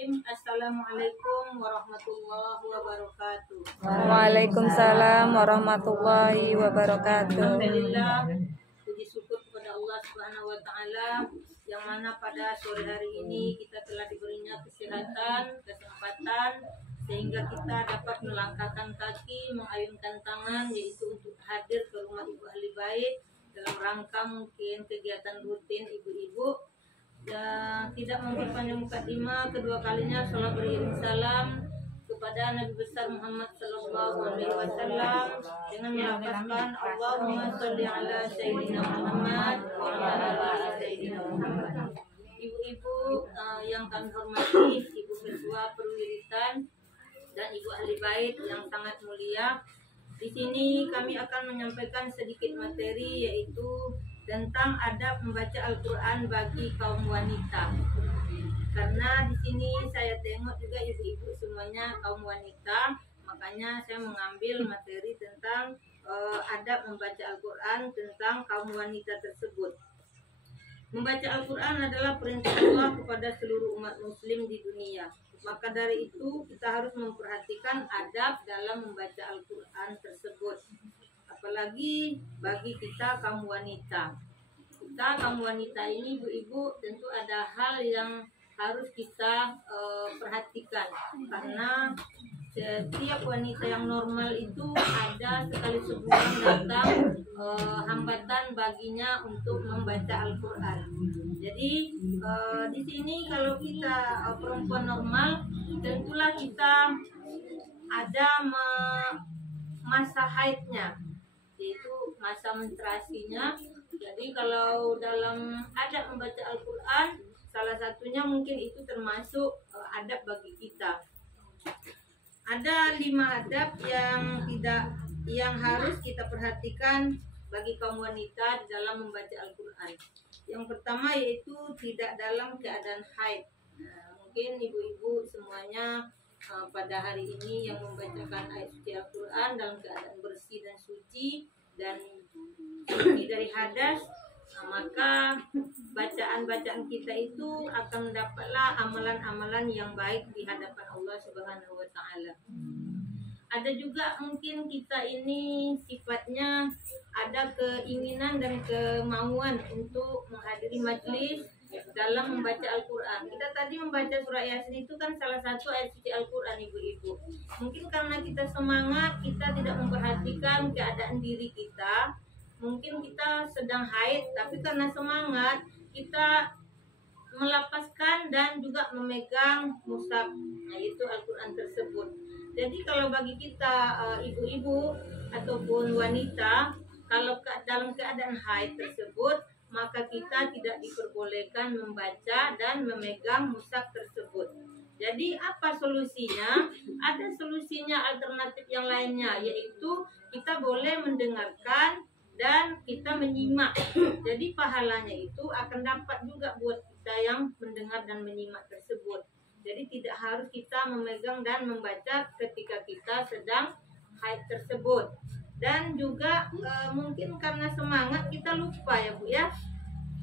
Bismillahirrahmanirrahim. Assalamualaikum warahmatullahi wabarakatuh. Waalaikumsalam warahmatullahi wabarakatuh. Alhamdulillah, puji syukur kepada Allah Subhanahu wa taala yang mana pada sore hari ini kita telah diberinya kesehatan, kesempatan sehingga kita dapat melangkahkan kaki, mengayunkan tangan, yaitu untuk hadir ke rumah ibu ahli bait dalam rangka mungkin kegiatan rutin ibu-ibu. Dan tidak memperpanjang mukadimah, kedua kalinya salat beriring salam kepada Nabi besar Muhammad sallallahu alaihi wasallam dengan melafazkan Allahumma sholli ala sayyidina Muhammad wa ala ali sayyidina Muhammad. Ibu-ibu yang kami hormati, ibu ketua perwiritan dan ibu ahli bait yang sangat mulia. Di sini kami akan menyampaikan sedikit materi, yaitu tentang adab membaca Al-Quran bagi kaum wanita. Karena di sini saya tengok juga ibu-ibu semuanya kaum wanita, makanya saya mengambil materi tentang adab membaca Al-Quran tentang kaum wanita tersebut. Membaca Al-Quran adalah perintah Allah kepada seluruh umat muslim di dunia. Maka dari itu kita harus memperhatikan adab dalam membaca Al-Quran tersebut. Apalagi bagi kita kaum wanita. Kita kaum wanita ini ibu-ibu tentu ada hal yang harus kita perhatikan. Karena setiap wanita yang normal itu ada sekali sebulan datang hambatan baginya untuk membaca Al-Quran. Jadi di sini kalau kita perempuan normal, tentulah kita ada masa haidnya, yaitu masa menstruasinya. Jadi kalau dalam adab membaca Al-Quran, salah satunya mungkin itu termasuk adab bagi kita. Ada 5 adab yang harus kita perhatikan bagi kaum wanita di dalam membaca Al-Quran. Yang pertama yaitu tidak dalam keadaan haid. Mungkin ibu-ibu semuanya pada hari ini yang membacakan ayat suci Al-Quran dalam keadaan bersih dan suci dan suci dari hadas, maka bacaan-bacaan kita itu akan mendapatlah amalan-amalan yang baik di hadapan Allah Subhanahu wa taala. Ada juga mungkin kita ini sifatnya ada keinginan dan kemauan untuk menghadiri majelis dalam membaca Al-Quran. Kita tadi membaca surah Yasin itu kan salah satu ayat suci Al-Quran, ibu-ibu. Mungkin karena kita semangat, kita tidak memperhatikan keadaan diri kita. Mungkin kita sedang haid, tapi karena semangat kita melapaskan dan juga memegang mushaf, yaitu Al-Quran tersebut. Jadi kalau bagi kita ibu-ibu ataupun wanita, kalau dalam keadaan haid tersebut, maka kita tidak diperbolehkan membaca dan memegang mushaf tersebut. Jadi apa solusinya? Ada solusinya alternatif yang lainnya, yaitu kita boleh mendengarkan dan kita menyimak. Jadi pahalanya itu akan dapat juga buat kita yang mendengar dan menyimak tersebut. Jadi tidak harus kita memegang dan membaca ketika kita sedang haid tersebut. Dan juga mungkin karena semangat kita lupa ya Bu ya.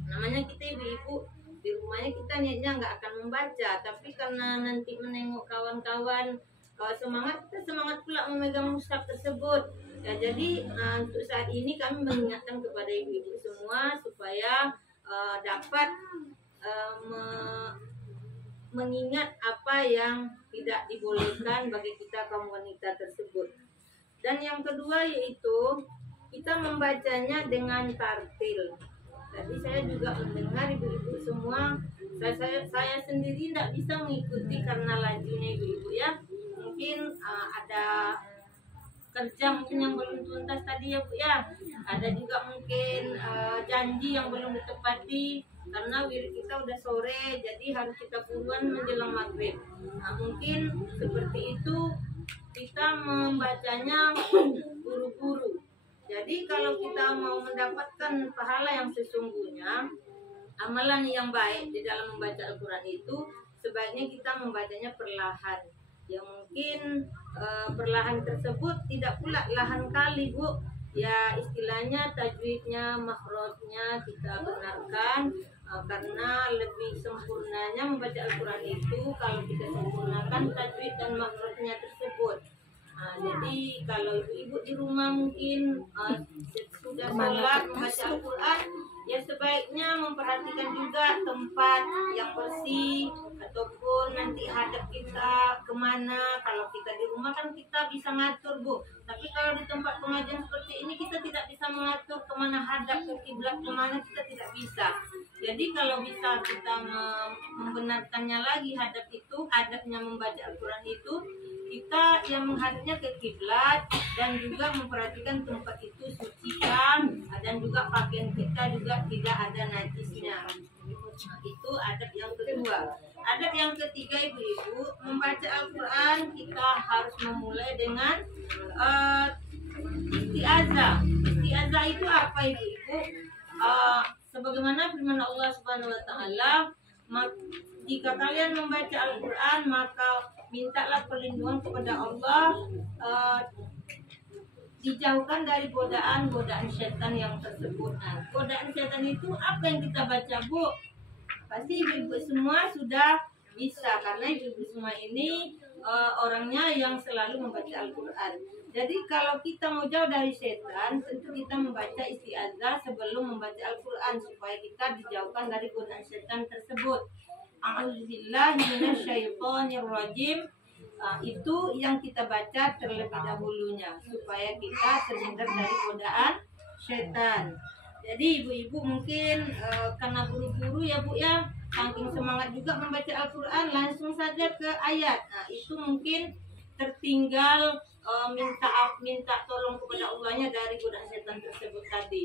Namanya kita ibu-ibu, di rumahnya kita niatnya nggak akan membaca, tapi karena nanti menengok kawan-kawan semangat, kita semangat pula memegang mushaf tersebut. Ya, jadi untuk saat ini kami mengingatkan kepada ibu-ibu semua supaya dapat mengingat apa yang tidak dibolehkan bagi kita kaum wanita tersebut. Dan yang kedua yaitu kita membacanya dengan tartil. Tadi saya juga mendengar ibu-ibu semua, saya sendiri tidak bisa mengikuti karena lajunya ibu-ibu ya. Mungkin ada kerja mungkin yang belum tuntas tadi ya Bu ya. Ada juga mungkin janji yang belum ditepati karena wirid kita udah sore, jadi harus kita buruan menjelang maghrib. Mungkin seperti itu kita membacanya buru-buru. Jadi kalau kita mau mendapatkan pahala yang sesungguhnya, amalan yang baik di dalam membaca Al-Quran itu sebaiknya kita membacanya perlahan. Yang mungkin perlahan tersebut tidak pula lahan kali Bu. Ya istilahnya tajwidnya, makhrajnya kita benarkan. karena lebih sempurnanya membaca Al-Quran itu kalau kita sempurnakan tajwid dan makhrajnya tersebut. Jadi kalau ibu-ibu di rumah mungkin sudah sholat membaca Al-Quran, ya sebaiknya memperhatikan juga tempat yang bersih ataupun nanti hadap kita kemana. Kalau kita di rumah kan kita bisa ngatur, Bu, tapi kalau di tempat pengajian seperti ini kita tidak bisa mengatur kemana hadap, ke kiblat kemana, kita tidak bisa. Jadi kalau bisa kita membenarkannya lagi hadapnya membaca Al-Quran itu, kita yang menghadapnya ke kiblat dan juga memperhatikan tempat itu suci kan, dan juga pakaian kita juga tidak ada najisnya. Itu adab yang kedua. Adab yang ketiga, ibu-ibu, membaca Al-Quran kita harus memulai dengan isti'azah. Isti'azah itu apa, ibu-ibu? Sebagaimana firman Allah Subhanahu wa taala, jika kalian membaca Al-Quran maka mintalah perlindungan kepada Allah, dijauhkan dari godaan setan yang tersebut. Nah, godaan setan itu apa yang kita baca, Bu? Pasti ibu-ibu semua sudah bisa, karena ibu-ibu semua ini orangnya yang selalu membaca Al-Quran. Jadi kalau kita mau jauh dari setan, tentu kita membaca isti'adzah sebelum membaca Al-Quran supaya kita dijauhkan dari godaan setan tersebut. A'udzubillahi minasyaitonirrajim. Itu yang kita baca terlebih dahulunya supaya kita terhindar dari godaan setan. Jadi ibu-ibu mungkin karena buru-buru ya, Bu, ya, saking semangat juga membaca Al-Quran, langsung saja ke ayat. Nah, itu mungkin tertinggal minta tolong kepada Allahnya dari godaan setan tersebut tadi.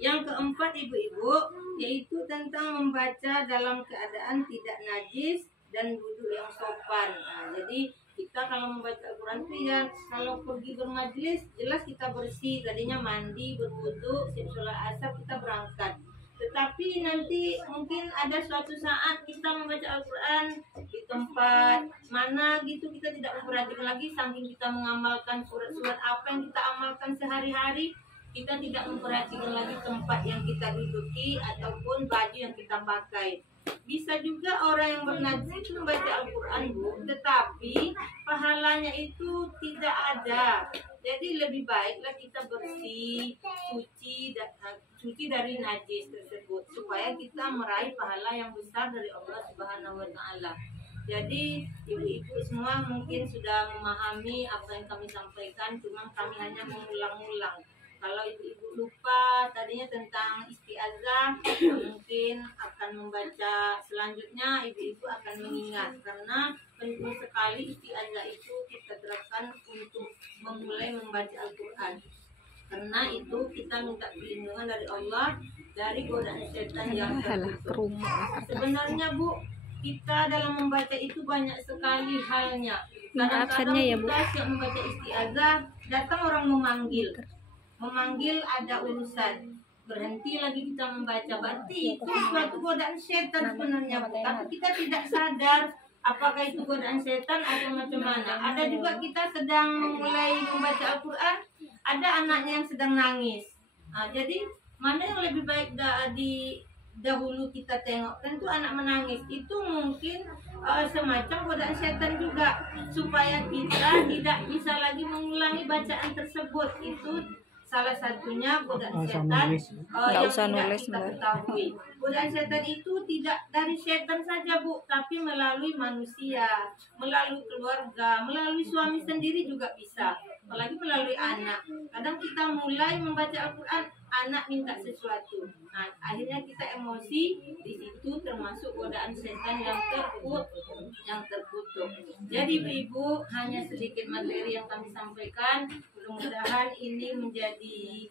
Yang keempat, ibu-ibu, yaitu tentang membaca dalam keadaan tidak najis dan duduk yang sopan. Nah, jadi kita kalau membaca Al-Quran itu ya, kalau pergi bermajlis jelas kita bersih, tadinya mandi, berwudu, siap sholat asar, kita berangkat. Tetapi nanti mungkin ada suatu saat kita membaca Al-Quran di tempat mana gitu, kita tidak memperhatikan lagi, saking kita mengamalkan surat-surat apa yang kita amalkan sehari-hari, kita tidak memperhatikan lagi tempat yang kita duduki ataupun baju yang kita pakai. Bisa juga orang yang bernajis itu membaca Al-Quran, Bu, tetapi pahalanya itu tidak ada. Jadi lebih baiklah kita bersih, suci dari najis tersebut supaya kita meraih pahala yang besar dari Allah Subhanahu wa taala. Jadi ibu-ibu semua mungkin sudah memahami apa yang kami sampaikan, cuma kami hanya mengulang-ulang. Kalau ibu-ibu lupa tadinya tentang isti'adzah, mungkin akan membaca selanjutnya ibu-ibu akan mengingat, karena penting sekali isti'adzah itu kita terapkan untuk memulai membaca Al-Quran. Karena itu kita minta perlindungan dari Allah dari godaan setan yang terkutuk. Sebenarnya, Bu, kita dalam membaca itu banyak sekali halnya. Kadang-kadang kita siap membaca isti'adzah, datang orang memanggil ada urusan, berhenti lagi kita membaca, berarti itu suatu godaan setan sebenarnya, Bu. Tapi kita tidak sadar apakah itu godaan setan atau macam mana. Ada juga kita sedang mulai membaca Al-Quran, ada anaknya yang sedang nangis. Nah, jadi mana yang lebih baik dahulu kita tengok? Tentu anak menangis itu mungkin semacam godaan setan juga, supaya kita tidak bisa lagi mengulangi bacaan tersebut. Itu salah satunya godaan setan yang tidak kita ketahui. Godaan setan itu tidak dari setan saja, Bu, tapi melalui manusia, melalui keluarga, melalui suami sendiri juga bisa, apalagi melalui anak. Kadang kita mulai membaca Al-Quran, anak minta sesuatu, nah akhirnya kita emosi, di situ termasuk godaan setan yang terkutuk. Jadi ibu-ibu, hanya sedikit materi yang kami sampaikan. Mudah-mudahan ini menjadi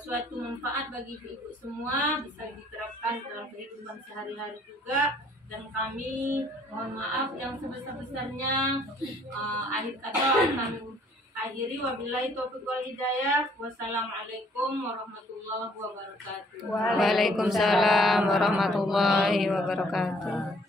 suatu manfaat bagi ibu-ibu semua, bisa diterapkan dalam kehidupan sehari-hari juga. Dan kami mohon maaf yang sebesar-besarnya. Akhir kata kami akhiri, wabillahi taufiq wal hidayah. Wassalamualaikum warahmatullahi wabarakatuh. Waalaikumsalam warahmatullahi wabarakatuh.